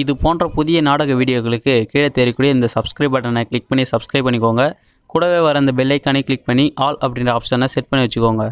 இது போன்ற புதிய நாடக வீடியோக்களுக்கு கீழே தெரியக்கூடிய இந்த சப்ஸ்கிரைப் பட்டனை கிளிக் பண்ணி சப்ஸ்கிரைப் பண்ணிக்கோங்க. கூடவே வர அந்த பெல் ஐக்கானை கிளிக் பண்ணி ஆல் அப்படின்ற ஆப்ஷனை செட் பண்ணி வச்சுக்கோங்க.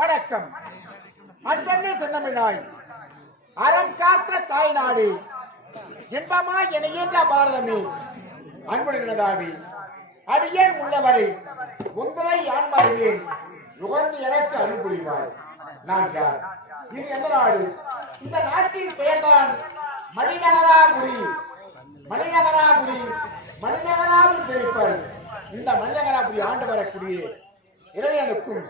வணக்கம். அன்பெண்ணே சொன்னமிழாய் அறம் காத்த தாய் நாடு இன்பமாய் இணைகின்ற பாரதமே அன்புடையதாவி அடியேன் உள்ளவரை உங்களை யான் மறைவேன் நுகர்ந்து எனக்கு அருள் புரிவாய். நான் யார்? இது எந்த நாடு? இந்த நாட்டின் பெயர்தான் மணிநகராபுரி. மணிநகராபுரி மணிநகராவில் பெருப்பர். இந்த மணிநகராபுரி ஆண்டு வரக்கூடிய இளைஞனுக்கும்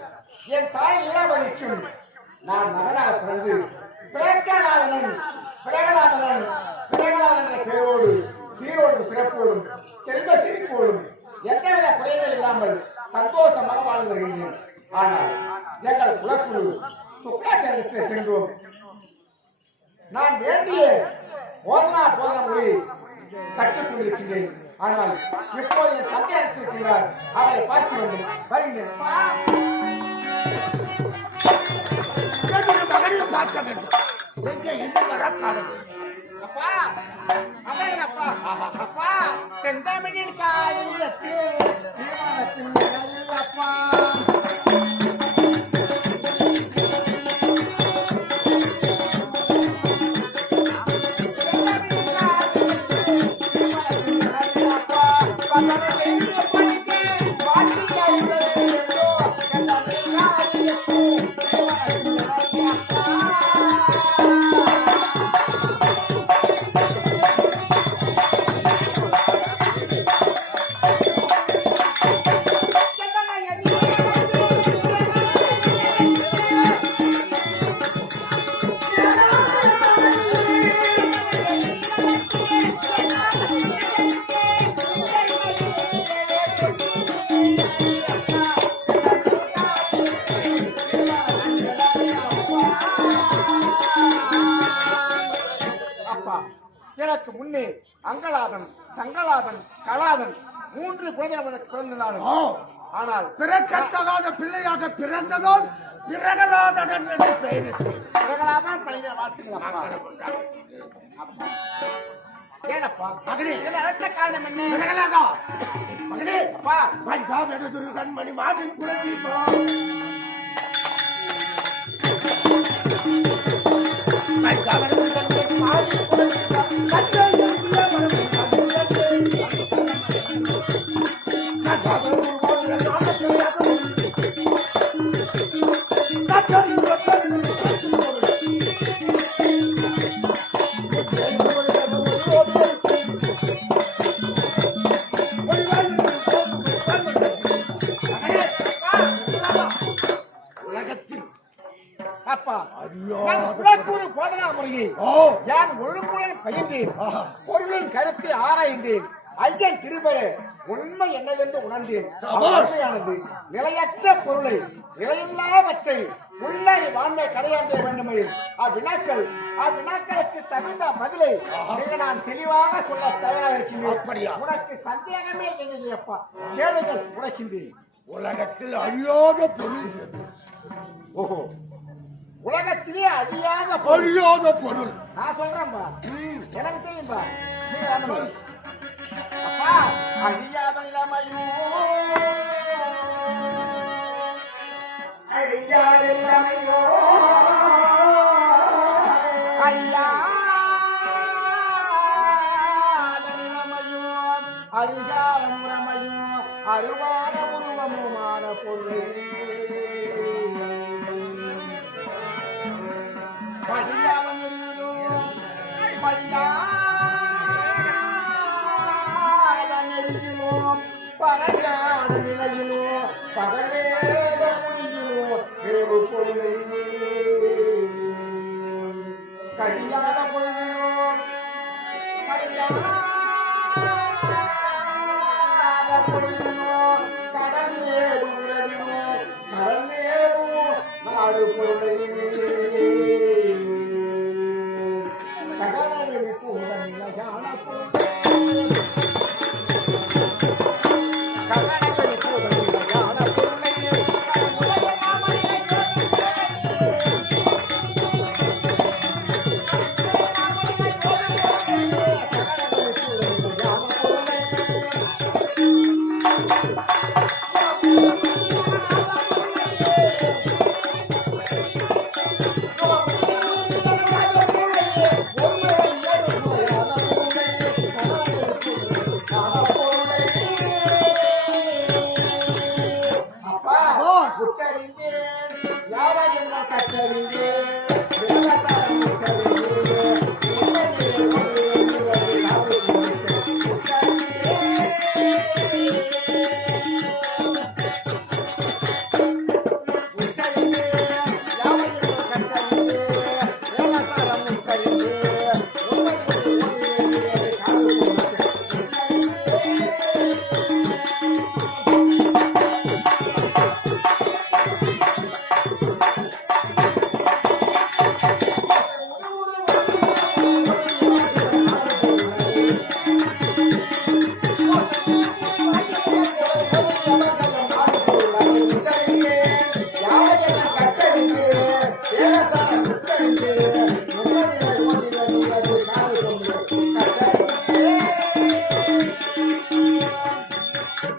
என் தாய் நீலாவதிக்கும் நான் மகனாக பிறந்து பிரேகநாதன் என்ற பெயரோடு சீரோடு சிறப்போடும் செல்வ சிரிப்போடும் எந்தவித குறைகள் இல்லாமல் சந்தோஷமாக வாழ்ந்து வருகிறேன். ஆனால் எங்கள் குலக்குழு சுக்காச்சாரத்தை சென்றோம். நான் வேண்டிய போதனா மொழி கற்றுக் கொண்டிருக்கின்றேன். ஆனால் இப்போது என் தந்தை அழைத்திருக்கிறார். அவரை பார்த்து வேண்டும் வருகிறேன். செந்தமிழின் காரியத்தில் அப்பா எனக்கு முன்னே அங்கலாதன், சங்கலாதன், கலாதன் 3 குழந்தைகள் பிறந்தாலும் ஆனால் பிறக்கத்தகாத பிள்ளையாக பிறந்ததால் பிரகலாதன் என்று பெயரிட்டு பிரகலாதன் பழைய வார்த்தைகள். ஏனப்பா மகனே அடுத்த காரணம் என்ன? பிரகலாதா மகனே அப்பா பஞ்சாபெரு கண்மணி மாதின் குலதீபா பஞ்சாபெரு கண்மணி மாதின் குலதீபா கற்றை உலகத்தில் அப்பா ஐயோ. நான் உனக்கு போதனா முறையை ஓ யான் ஒழுங்குடன் பயின்றேன் ஆஹா. பொருளின் கருத்தை ஆராய்ந்தேன் ஐயன் திருப்பெயர் உண்மை என்னதென்று உணர்ந்தேன் சபாஷ். உண்மையானது நிலையற்ற பொருளை நிலையில்லாவற்றை உள்ளே வாழ்மை கடையாற்ற வேண்டுமெனில் அவ்வினாக்களுக்கு தகுந்த பதிலை மிக நான் தெளிவாக சொல்ல தயாராக இருக்கின்றேன். அப்படியா? உனக்கு சந்தேகமே இல்லையப்பா, கேளுங்கள் உரைக்கின்றேன். உலகத்தில் அழியாத பொருள் எது? ஓஹோ, உலகத்திலே அழியாத பொருள் அழியாத பொருள் நான் சொல்றேன்பா, எனக்கு தெரியும்பா. நீங்க நம்புங்க. அப்பா, அழியாத இளமையோ அழியாத இளமையோ அழியாத இளமையோ அழியாத முறைமையோ அருவான உருவமுமான பொருள் படியாவனிலோ படியாவனிலோ பரஜான நிலையிலோ பகவேத முடியிலோ வேறு பொருளை கடியாத பொழுதிலோ கடியாத பொழுதிலோ கடலேடு உறவிலோ கடலேடு நாடு பொருளை கடலில் கூட நிலையான பொருளை கடலில் கூட நிலையான பொருளை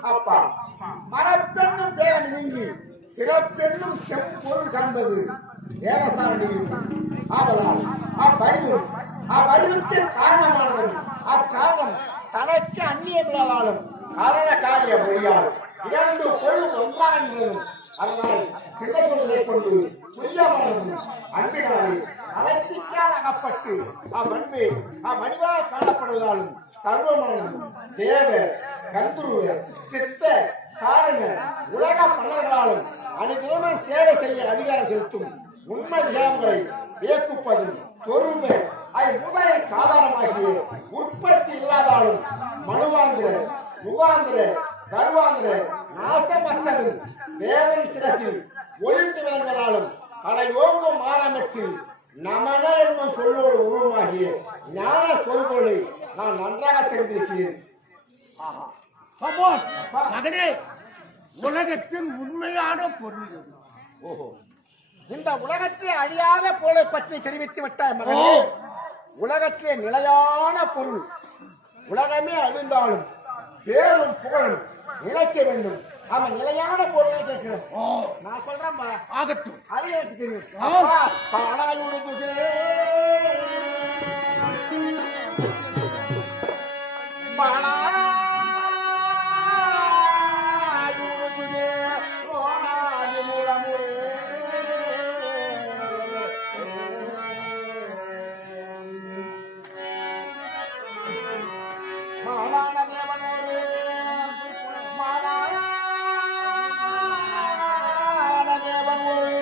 அப்பா, மரப்பெண்ணும் பேரம் நீங்கி சிறப்பெண்ணும் செம்பொருள் காண்பது ஏகசாரணியின் ஆதலால் அவ்வறிவுக்கு காரணமானவன் அக்காரணம் தனக்கு அந்நியமில்லாதாலும் காரண காரிய மொழியால் இரண்டு பொருள் ஒன்றாகிறதும் அதனால் கிளைகளை கொண்டு துரியமானதும் அன்பினாலே அலட்சிக்கால் அகப்பட்டு அவ்வன்பு அவ்வடிவாக காணப்படுவதாலும் சர்வமானதும் தேவ கந்துருவ சித்த காரண உலக பன்னர்களாலும் அனுதினமும் சேவை செய்ய அதிகாரம் செலுத்தும் உண்மை தியாகங்களை வியக்குப்பது பொறுமை முதலை சாதாரணமாகிய உற்பத்தி இல்லாதாலும் மனுவாந்திர முகாந்திர கர்வாந்திர நாசமற்றது வேதனை சிரசில் ஒளிந்து வேண்டுவதாலும் அதை ஓங்கும் ஆரம்பத்தில் நமன என்னும் சொல்லோடு உருவமாகிய ஞான சொற்களை நான் நன்றாக தெரிந்திருக்கிறேன். சபாஷ். மகனே, உலகத்தின் உண்மையான பொருள் எது? ஓஹோ, இந்த உலகத்திலே அழியாத பொருளை பற்றி தெரிவித்து விட்டாய் மகனே. உலகத்திலே நிலையான பொருள் உலகமே அழிந்தாலும் பேரும் புகழும் நிலைக்க வேண்டும். அவன் நிலையான பொருளை கேட்கிறேன். நான் சொல்றேன் ஆகட்டும். அது எனக்கு தெரியும். அப்பா, பாடாயுடுகுதே பாடாயுடுகுதே சோனாதி முழமுரே மாலான தேவன் ஒரு மாலான தேவன் ஒரு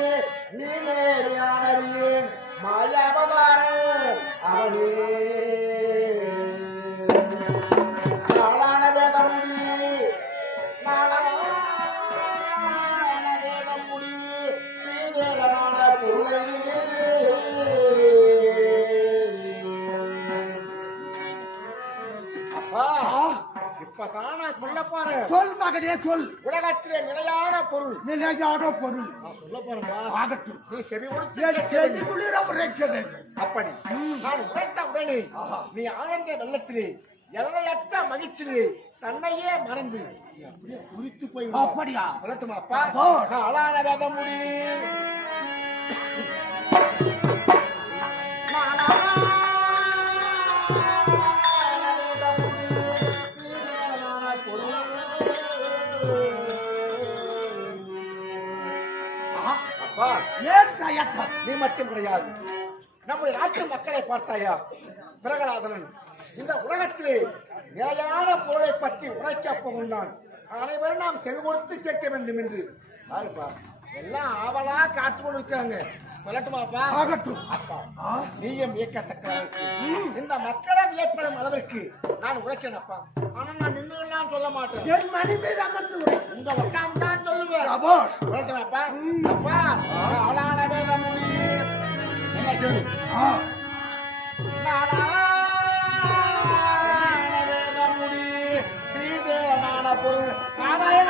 நீ நேரியானறியேன் மாயாவதாரன் அவனே நாளான வேதமுடி நாளான வேதமுடி நீ வேதனான பொருளை அப்பா இப்பதான் நான் சொல்ல போறேன். சொல் மகனே சொல். உலகத்திலே நிலையான பொருள் நிலையான பொருள் நான் சொல்ல போறேன்பா. ஆகட்டும். நீ செவி கொடுத்து என் கேட்க செவி வேண்டும். குளிர உரைக்க வேண்டும். அப்படி நான் உரைத்த உடனே நீ ஆனந்த வெள்ளத்திலே எல்லையற்ற மகிழ்ச்சியிலே தன்னையே மறந்து நீ அப்படியே குறித்து போய் அப்படியா? சொல்லட்டுமா அப்பா? ஓ. நாளான வேதமுடி அப்பா ஏன் தயக்கம்? நீ மட்டும் கிடையாது, நம்முடைய நாட்டு மக்களை பார்த்தாயா? பிரகலாதனன் இந்த உலகத்திலே நிலையான பொருளை பற்றி உரைக்கப் போகின்றான். அனைவரும் நாம் செவி கொடுத்து கேட்க வேண்டும் என்று பாருப்பா, எல்லாம் ஆவலா காத்து கொண்டு இருக்காங்க. சொல்லட்டுமாப்பா? ஆகட்டும். அப்பா நீயும் இயக்கத்தக்க இந்த மக்களை வியப்படும் அளவிற்கு நான் உரைக்கிறேன்ப்பா. ஆனா நான் நின்றுலாம் சொல்ல மாட்டேன். என் மணி மீது அமர்ந்து உரை. உங்க உட்கார்ந்து தான் சொல்லுவேன். சபாஷ். சொல்லட்டுமாப்பா? அப்பா ஆளான வேதமுடி என்ன கேளு. ஆ. நாளான வேதமுடி ஸ்ரீதேவனான பொருள் நாராயண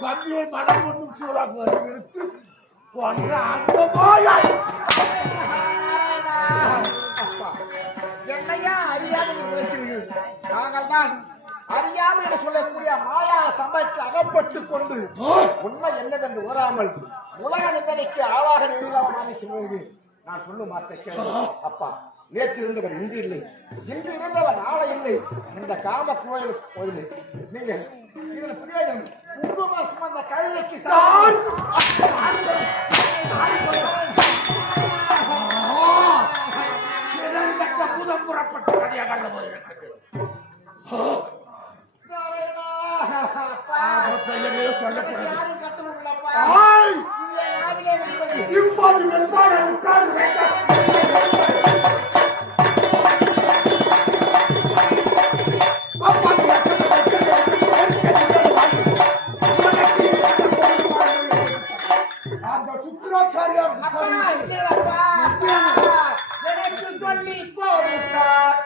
தந்தையை மனம் ஒன்றும் சூறாக எடுத்து ஒன்ற அந்த மாயாய் என்னையா அறியாமல் உழைக்கிறீர்கள்? நாங்கள் தான் அறியாமல் என்று சொல்லக்கூடிய மாயா சம்பளத்தில் அகப்பட்டுக் கொண்டு உண்மை என்னதென்று ஓராமல் உலக நிந்தனைக்கு ஆளாக நெறிலாமல் சொல்வது நான் சொல்லும் வார்த்தை கேளு. அப்பா நேற்று இருந்தவர் இன்று இல்லை, இன்று இருந்தவர் நாளை இல்லை. இந்த காம கோயில் நீங்கள் இதில் புரியாது. குங்கும சுமந்த கழுதைக்கு புதம் புறப்பட்ட கதையாக கண்ட போயிருக்கிறது. சொல்லக்கூடாது. இப்போது வெண்பாடு உட்கார்ந்து வைக்க அந்த சுத்திராச்சாரியார் எனக்கு சொல்லி போட்டார்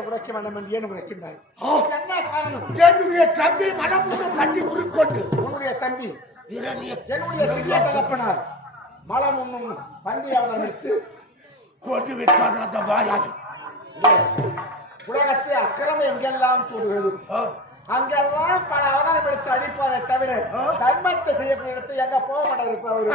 தர்மத்தை உடைக்க வேண்டும் என்று ஏன் உரைக்கின்றாய்? என்ன காரணம்? என்னுடைய தம்பி மனமும் கட்டி உருக்கொண்டு உன்னுடைய தம்பி இரணிய என்னுடைய சிறிய தகப்பனார் மலம் உண்ணும் பன்றி அவரை எடுத்து கொண்டு விட்டான் அந்த வாயாடி. உலகத்தை அக்கிரமம் எங்கெல்லாம் கூடுகிறது அங்கெல்லாம் பல அவதாரம் எடுத்து அடிப்பதை தவிர தர்மத்தை செய்யக்கூடிய இடத்தை எங்க போக மாட்டாரு இப்ப அவரு.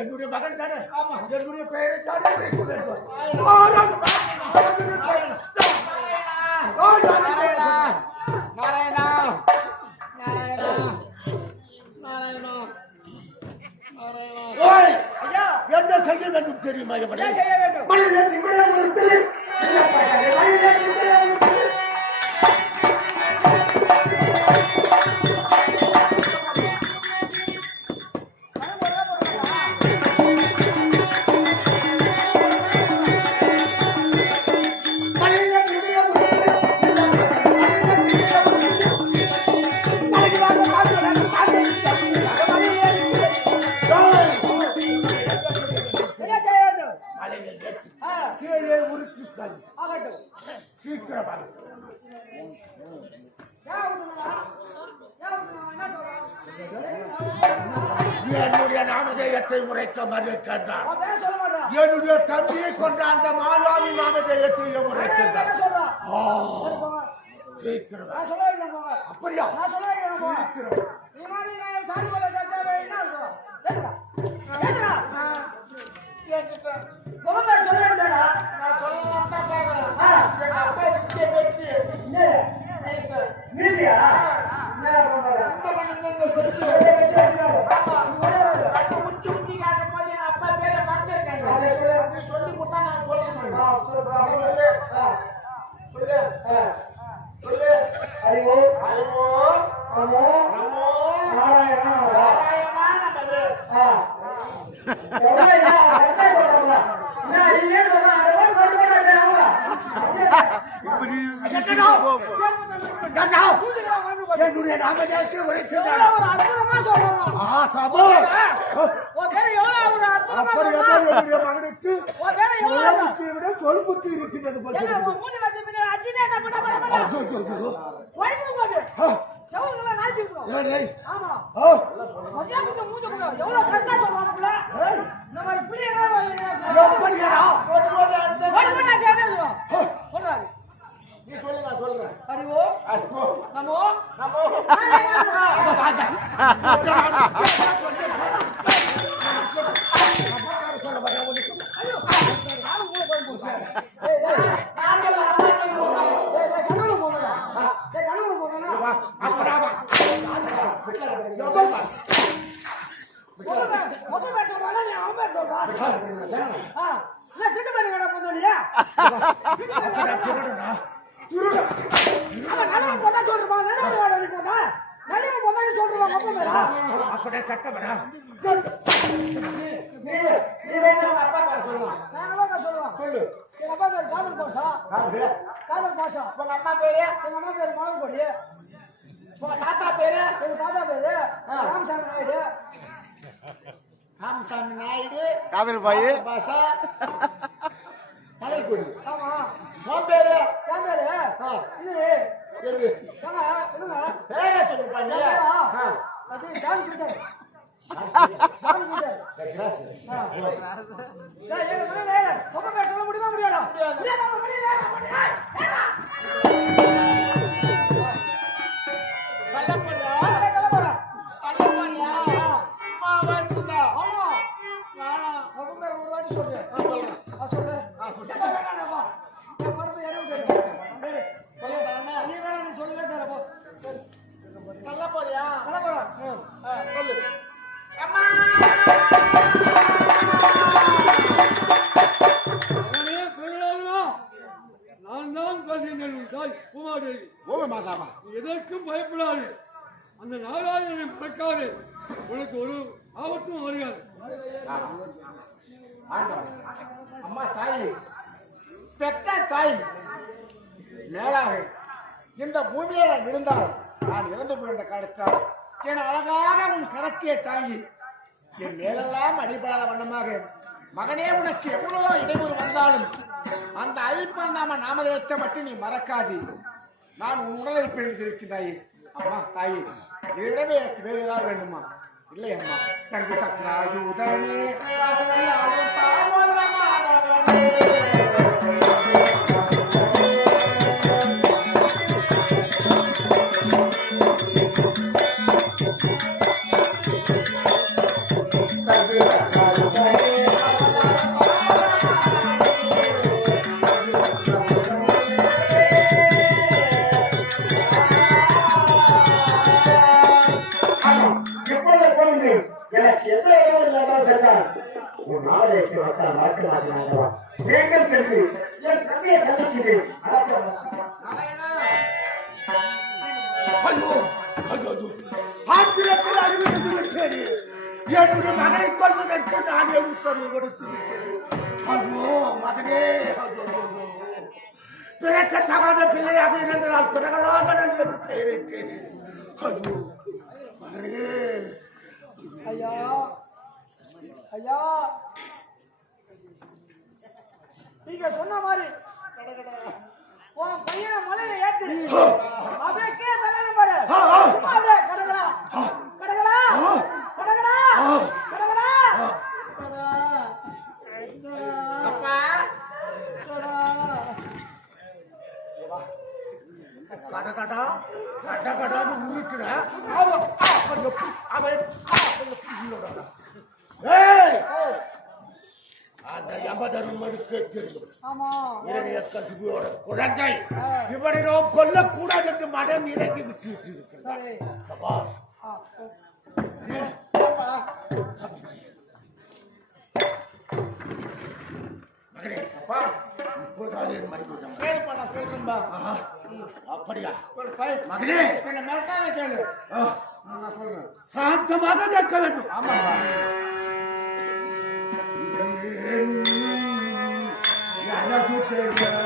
என்னுடைய மகன் தானே என்னுடைய பெயரை தானே உரைக்க வேண்டும். நாராயணா. நாராயணா நாராயணா நாராயணா நாராயணா ஓய், என்ன செய்ய வேண்டும் தெரியுமா? என்ன செய்ய வேண்டும்? என்ன செய்ய வேண்டும்? கீழே உருட்டுக்கள் ஆகட்டும். சீக்கிரமாக ஏன் விட்டுருவா? ஏன் விட்டுருவா? என்ன சொல்றா? என்னுடைய நாமதேயத்தை உரைக்க மறுக்கின்றார். அவன் பேர் சொல்ல மாட்டான். என்னுடைய தம்பியை கொண்ட அந்த மாயாவி நாமதேயத்தையும் உரைக்கின்றார். என்ன சொல்றா? சீக்கிரமா நான் சொல்ல வைக்கிறேன் போங்க. அப்படியா? நான் சொல்ல வைக்கிறேன் போங்க. சீக்கிரம். நீ மாதிரி நான் சாமி போல கேட்டாவே என்ன இருக்கும்? கேட்குறா? கேட்குறா? கேட்டுட்டேன். உங்க பேர் சொல்ல வேண்டியடா. நான் சொல்லலாம் தான் கேட்குறேன். எங்க அப்பா வித்தியை வச்சு மீடியா என்ன பண்றாரு? இந்த வச்சு ஆமா அது முச்சி முச்சி காட்ட போது என் அப்பா பேரை மறந்துருக்காங்க. அப்படி சொல்லி கொடுத்தா நான் சொல்றேன். சொல்லு சொல்லு அறிவோ அறிவோ நமோ நமோ நாராயணா நாராயணா நமது சொல்லுடா என்ன சொல்றா நான் நீ ஏன் சொல்றா அதெல்லாம் சொல்றடா அவா இப்படி கேட்டடா. கேட்டா. என்னுடைய நாமதேயத்தை உரைக்கின்றார். ஒரு அற்புதமா சொல்றான். சபோ. உன் பேரு எவ்வளவு ஒரு அற்புதமா அப்படி சொல்றான். என்னுடைய மகனுக்கு உன் பேரு சுய எவ்வளவு புத்தியை விட சொல் புத்தி இருக்கின்றது போல என்ன தெரிகிறது. உன் மூஞ்சி வந்து பின்ன அடிச்சே நான் பண்ண பண்ண வைப்பு போடு செவங்கள நாட்டி விடுறோம். ஆமா மத்தியானத்துக்கு மூஞ்ச போடு எவ்வளவு கரெக்டா சொல்றானுல இந்த மாதிரி பிரியனா எப்படிடா? ஓடி சேவே சொல்றாரு. நீ சொல்லு நான் சொல்றேன். அறிவோ நமோ நமோ அப்படியே கட்டவனா? சொல்லு எங்க அப்பா பேரு காதல் பாஷா. காதல் பாஷா. உங்க அம்மா பேரு? எங்க அம்மா பேரு மலர்கொடி. உங்க தாத்தா பேரு? எங்க தாத்தா பேரு ராமசாமி நாயுடு. ராமசாமி நாயுடு காதல் பாய் பாஷா மலர்கொடி. ஆமா உன் பேரு? என் பேரு இது எது என்னங்க பேரே சொல்லுப்பாங்க. அது டான் கிட்டர் டான் கிட்டர் சொல்ல முடியுமா முடியாதா? ஒரு வாட்டி சொல்றேன் சொல்லு நீ வேணா நீ சொல்லவே தர போ. நல்ல போறியா? நல்ல போறா சொல்லு. அம்மா நான் தான் பேசுகிறேன் தாய் பூமாதேவி. எதற்கும் பயப்படாது. அந்த நாராயணனை மறக்காது. உனக்கு ஒரு ஆபத்தும் வருகிறது. அம்மா தாய் பெற்ற தாய் மேலாக இந்த பூமியில விழுந்தால் நான் இறந்து போகின்ற காலத்தால் என அழகாக உன் கரத்தியை தாங்கி என் மேலெல்லாம் அடிபடாத வண்ணமாக மகனே உனக்கு எவ்வளவு இடையூறு வந்தாலும் அந்த ஐப்பன் நாமதேயத்தை மட்டும் நீ மறக்காது. நான் உன் உடலில் பிழைத்திருக்கிறாயே அம்மா தாயே, இதைவிடவே எனக்கு வேறு ஏதாவது வேண்டுமா? இல்லை அம்மா, தங்கு சக்கராயு உதரணே எனக்கு எந்த இடமும் இல்லாமல் சென்றால் உன் நாளைக்கு மக்கள் மாற்று மாற்றினாங்களா நீங்கள் சென்று என் தந்தையை சந்திக்கிறேன். ஐயோ ஐயோ ஆத்திரத்தில் அறிவித்து விட்டேன். என்னுடைய மகனை கொள்வதற்கு நான் எழுத்தறிவு கொடுத்து விட்டேன். ஐயோ மகனே, பிறக்க தகாத பிள்ளையாக இருந்ததால் பிறகலாக என்று பெயரிட்டேன். ஐயோ மகனே. ஐயா ஐயா, நீங்க சொன்ன மாதிரி உன் பையனை மலையில ஏற்றி அப்படியே கீழே தள்ளணும் பாரு. அப்படியே கடகடா கடகடா கடகடா கடகடா. அப்பா கடகடா கடகடான்னு உருட்டுற அந்த யமதர்மனுக்கு தெரியும். ஆமா, இரணியக்கசிபியோட குழந்தை இவனை நாம் கொல்லக்கூடாது என்று மனம் இறங்கி விட்டு விட்டிருக்கிறார். சரி. மகனே, அப்பா இப்போதான் என் மனைவி சொல்றா அப்படியா ஒரு பை மகனே, என்ன மேட்டாக கேளு. நான் சொல்றேன், சாந்தமாக கேட்க வேண்டும். ஆமாப்பா. எனக்கு தெரியும்.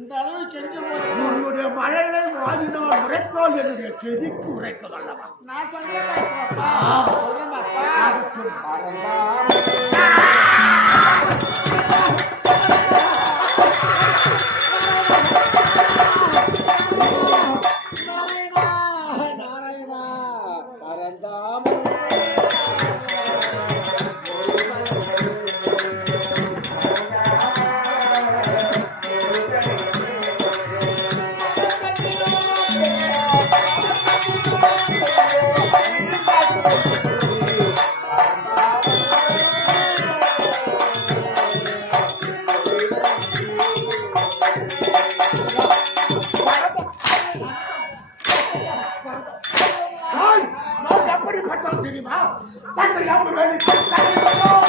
இந்த அளவு கெஞ்ச போது உன்னுடைய மழையை வாங்கினால் உரைத்தோல் என்னுடைய செதிக்கு உரைக்க வல்லவா. நான் சொல்றேன்ப்பா, சொல்றேன்ப்பா. நாராயணா பரந்தாம நான் எப்படிப்பட்டவன் தெரியுமா? தந்தை யாரும் வேலை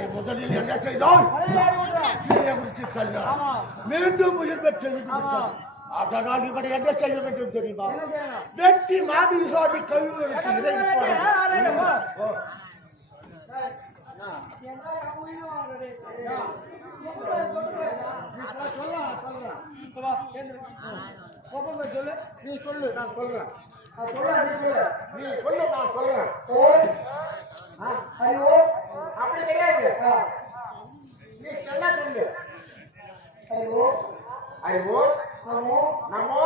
இவனை முதலில் என்ன செய்தால் மலையில ஏறி விடுறேன். கீழே குதித்து தள்ளார். ஆமா. மீண்டும் உயிர் பெற்றது. ஆமா. அதனால் இவனை என்ன செய்ய வேண்டும் தெரியுமா? என்ன செய்யணும்? வெட்டி மாமிசாதி கழுவுகளுக்கு இதை போடும். சொல்லு. நீ சொல்லு, நான் சொல்றேன். நான் சொல்றேன், நீ சொல்லு. நீ சொல்லு, நான் சொல்றேன். ஐயோ. அப்படி கிடையாது. நீ நல்லா சொல்லு. ஐயோ. ஐயோ, நமோ. நமோ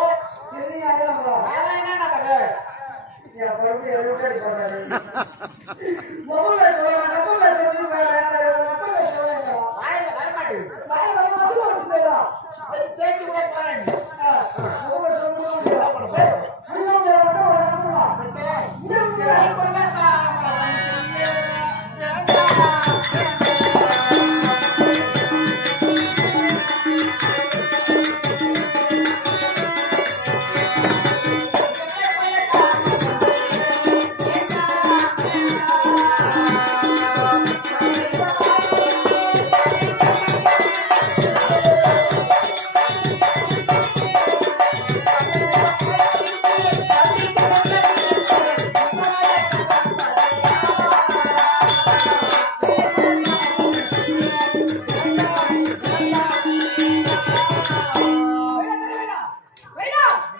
திருநீ ஆயிரங்களா? நாராயண நமக. என் பருப்பு எழுபது போறாரு. மொபைலை சொல்லலாம், மொபைலை சொல்லி வேற மொபைலை சொல்லலாம். வாயில வரமாட்டேங்குது. வாயில வர மசுவா வச்சு போயிடலாம். அது தேய்ச்சி கூட பாருங்க. மொபைலை சொல்லணும். அடிவாங்க மட்டும் ஒரு சம்பளம்.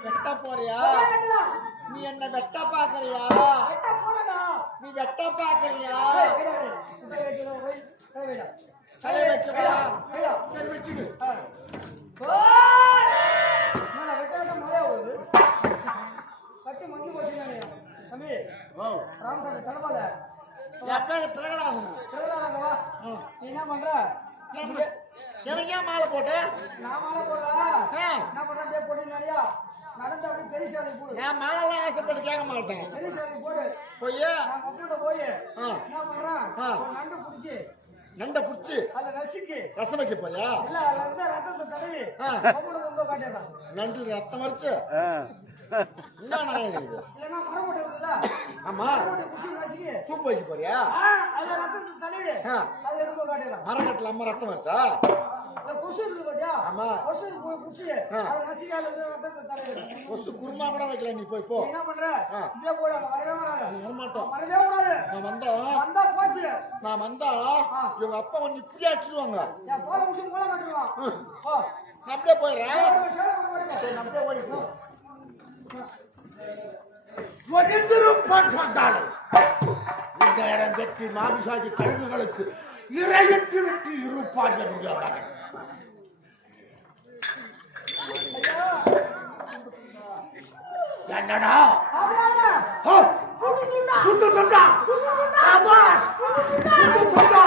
வெட்ட போறியா? நீ என்ன வெட்ட பாக்குறியா? நீ வெட்ட பாக்குறியா? கை வச்சுக்கா. சரி வச்சுடு. ஓ, என் பேரு பிரகலாதன். என்ன பண்ற? எனக்கு ஏன் மாலை போட்டு? நான் மாலை போடுறா? என்ன பண்ற? போட்டினாலியா நடந்து அப்படி பெரிய சாலை போடு. நான் மாலைலாம் ஆசைப்பட்டு கேட்க மாட்டேன். பெரிய சாலை போடு. போய் நான் கம்ப்யூட்டர் போய் என்ன பண்றேன்? ஒரு நண்டு பிடிச்சி நண்டை புடிச்சு அதுல ரசிக்கு ரசம் வைக்க போறியா? இல்ல அதுல இருந்து ரத்தத்தை தடவி பொம்பளை ரொம்ப காட்டிடுறான். நண்டு ரத்தம் மறுத்து என்ன நாயம் இது? இல்லைன்னா மரமோட்டை இருக்குல்ல, ஆமா, மரமோட்டை பிடிச்சி ரசிக்கு சூப் வைக்க போறியா? அதுல ரத்தத்தை தடவி அது ரொம்ப காட்டிடுறான். மரக்கட்டில் அம்மா ரத்தம் வருதா? கொசு இருக்கு பாத்தியா? ஆமா. கொசு பிடிச்சி அதை ரசிக்க அதுல இருந்து ரத்தத்தை தடவி கொசு குருமா கூட வைக்கல. நீ போய் போ. என்ன பண்ற? இப்படியே போட வரவே வராது. நீ வரமாட்டோம். வரவே வராது. நான் வந்தா போச்சு. நான் வந்தா இவங்க அப்பா வந்து இப்படியே அடிச்சிருவாங்க. என் தோலை முடிச்சு போல மாட்டிடுவான். நான் அப்படியே போயிடுறேன். சரி, நான் அப்படியே ஓடிப்போ. வந்தாலும் இந்த இடம் வெற்றி மாமிசாதி கழுகுகளுக்கு இறையிட்டு விட்டு இருப்பான் என்னுடைய மகன். என்னடா துண்டு துண்டா? சபாஷ், துண்டு துண்டா,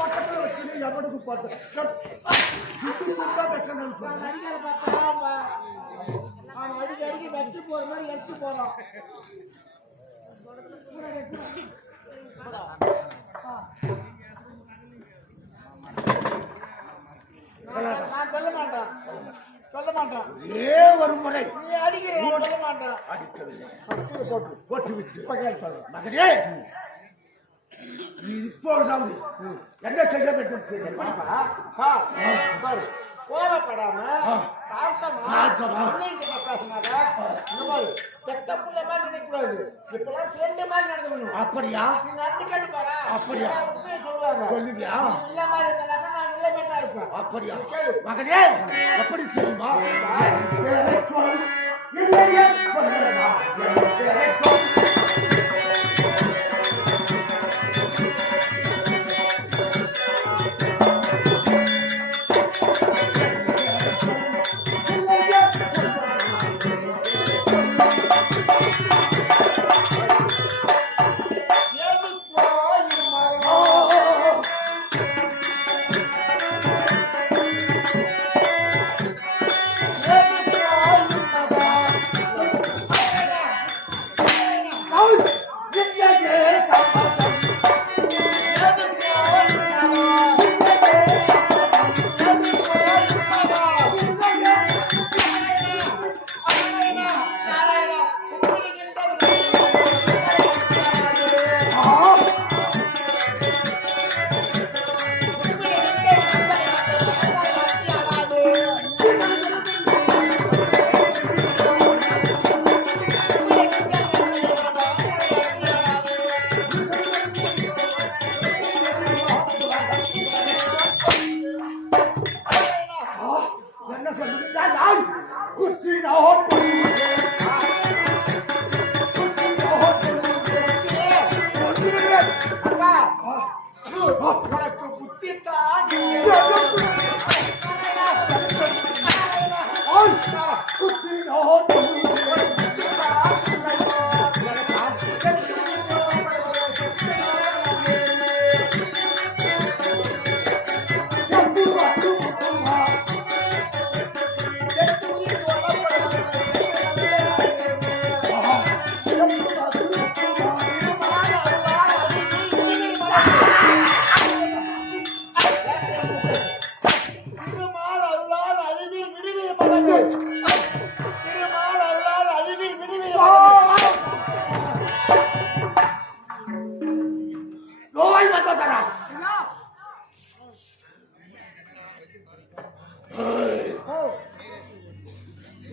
பக்கத்துல வச்சு எவனுக்கு பார்த்து துண்டா வைக்கணும்னு சொன்னேன். அடிக்கடி வெட்டி போற மாதிரி எச்சு போறோம். நான் சொல்ல மாட்டேன், சொல்ல மாட்டேன். ஒரே ஒரு முறை நீ அடிக்கிறேன், சொல்ல மாட்டேன். அடிக்கவில்லை, போட்டு விட்டு மகனே, நீ இப்பொழுதாவது என்ன செய்ய வேண்டும் தெரியுமா? பாரு, கோவப்படாம சாந்தமா பிள்ளைங்கிட்ட பேசினாங்க. இந்த மாதிரி பெத்த புள்ள மாதிரி நினைக்கூடாது. இப்பெல்லாம் ஃப்ரெண்டு மாதிரி நடக்கணும். அப்படியா? நீங்க அடி கேட்டு பாரு. அப்படியா? உண்மையை சொல்லுவாங்க. சொல்லுவியா? இல்ல மாதிரி இருந்தாங்க, நான் இல்ல மாதிரி தான் இருப்பேன். அப்படியா? மகனே, எப்படி தெரியுமா? பேரை சொல், இல்லையே கொல்லடா. பேரை சொல்.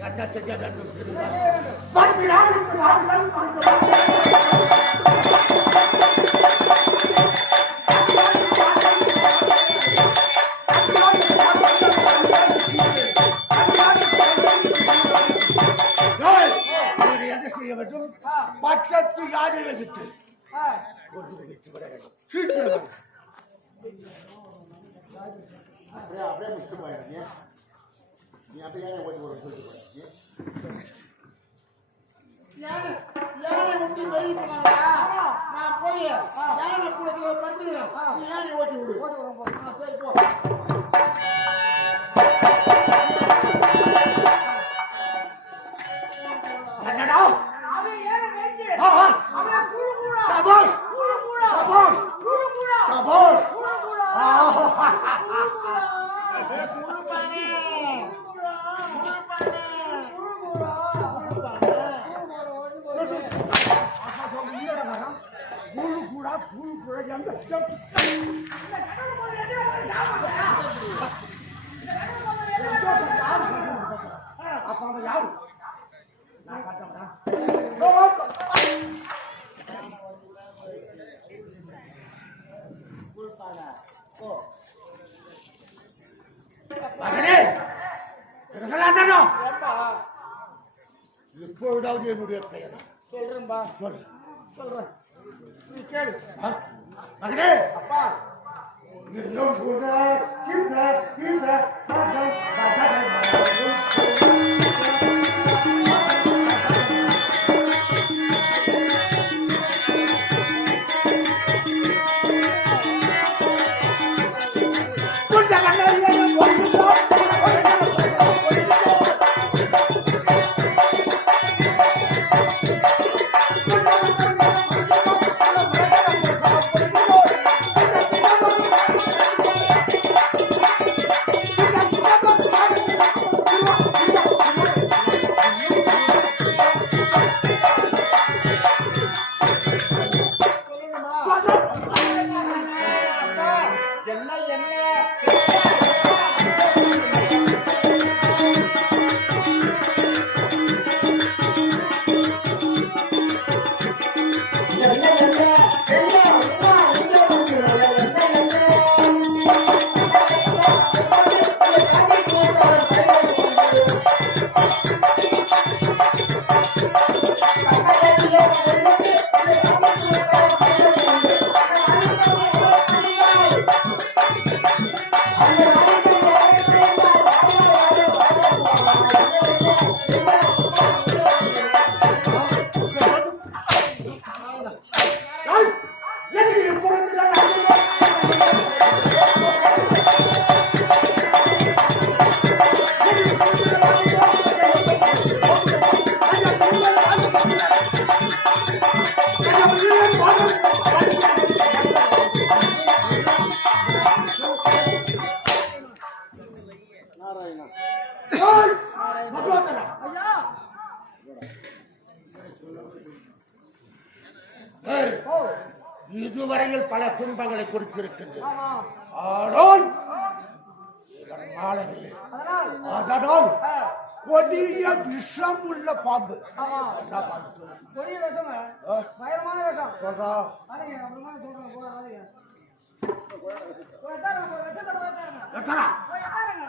என்ன செய்ய வேண்டும் தெரியுமா? செய்ய வேண்டும்? மண்ணிலாருக்கு வாருங்கள், என்ன செய்ய வேண்டும்? பட்டத்து யானையை விட்டு கொண்டு வைத்து விட வேண்டும். சீக்கிரம் அப்படியே முடிச்சுட்டு போயிடுங்க. நீ அப்படியே ஓட்டி ஒரு சொல்லிட்டு போய் யானை ஒட்டி வெளியிட்டாங்க. நான் போய் யானை கூட பண்ணுறேன். நீ யானை ஓட்டி விடு. சரி போ. என்னடா? அவன் ஏற வெச்சு ஆஹா! அவன் குழு குழா சபாஷ்! குழு குழா சபாஷ்! குழு குழா சபாஷ்! குழு குழா ஆஹா! கூழு கூடா கூழு கூட எங்க அப்ப அவன் யாரு? நான் பார்த்தவனா? மகனே, இவங்கெல்லாம் தானோ? இப்பொழுதாவது என்னுடைய பெயர் சொல்றேன்பா சொல். சொல்றேன். நீ கேளு. மகனே, அப்பா இன்னும் கூட இந்த இதுவரையில் பல துன்பங்களை கொடுத்திருக்கின்றன. ஆனால் இவன் மாளவில்லை. அதனால் கொடிய விஷம் உள்ள பாம்பு. என்ன பாம்பு சொல்லு? பெரிய விஷம் பயமான விஷம் சொல்றா. அதுங்க அப்புறமா சொல்றேன் போற அதுங்க போய்ட்டாருங்க ஒரு விஷத்தை போய்ட்டாருங்க எத்தனா? போய்ட்டாருங்க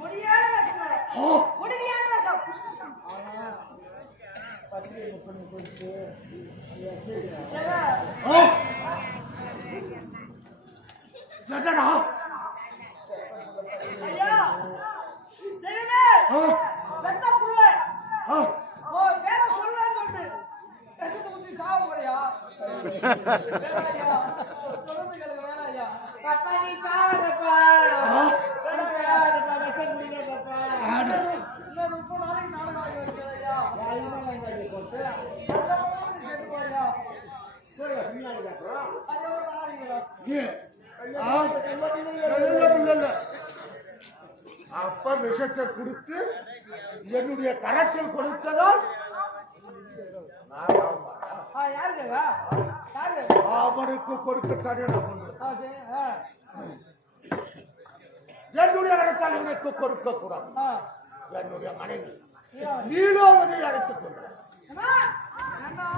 முடியாத விஷம் முடியாத விஷம் என்னடா? ஐயா தெரியவே வெட்ட புள்ள ஓ வேற சொல்லலாம் சொல்லு விஷத்தை குடிச்சு சாவ போறியா வேணாயா சொல்லுங்க கேளுங்க வேணாயா அப்பா நீ சாவப்பா. விஷம் குடிங்க பாப்பா. இன்னும் 30 நாளைக்கு நாடகம் ஆகி வருகிறதையா போட்டு செத்து போறியா சரி சும்மா கேட்கறோம். அது ஒரு நாளைக்கு அப்ப விஷத்தை கொடுத்து என்னுடைய கரத்தில் கொடுத்ததால் யாருக்கா யாரு அவனுக்கு கொடுக்கத்தானே நான் கொண்டு சரி என்னுடைய கரத்தால் எனக்கு கொடுக்க கூடாது. ஆ என்னுடைய மனைவி நீலோவதை அழைத்துக் கொண்டார். அண்ணா